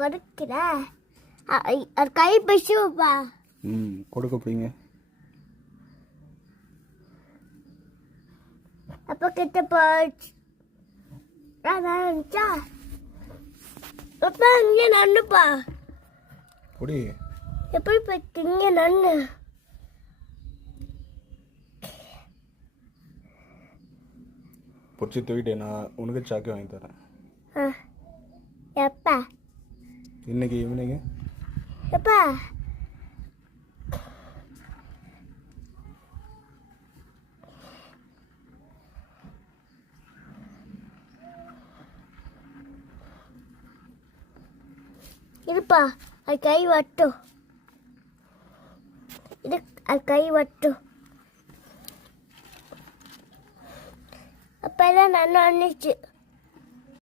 கொடுக்கிற அது கை பிடிச்சுப்பா. கொடுக்க பிடிங்க. அப்போ கிட்ட போச்சு. இருந்துச்சா அப்பா இங்கே நன்னுப்பா. பொடி எப்படி போயிட்டு இங்கே நன்னு. பிடிச்சி தூக்கிட்டே நான் உனக்கு சாக்கி வாங்கி தரேன். எப்பா இன்னைக்கு ஈவினிங்கு. எப்பா இருப்பா அது கை வட்டும். இது அது கை வட்டும். அப்பெல்லாம் நல்லா வந்துச்சு.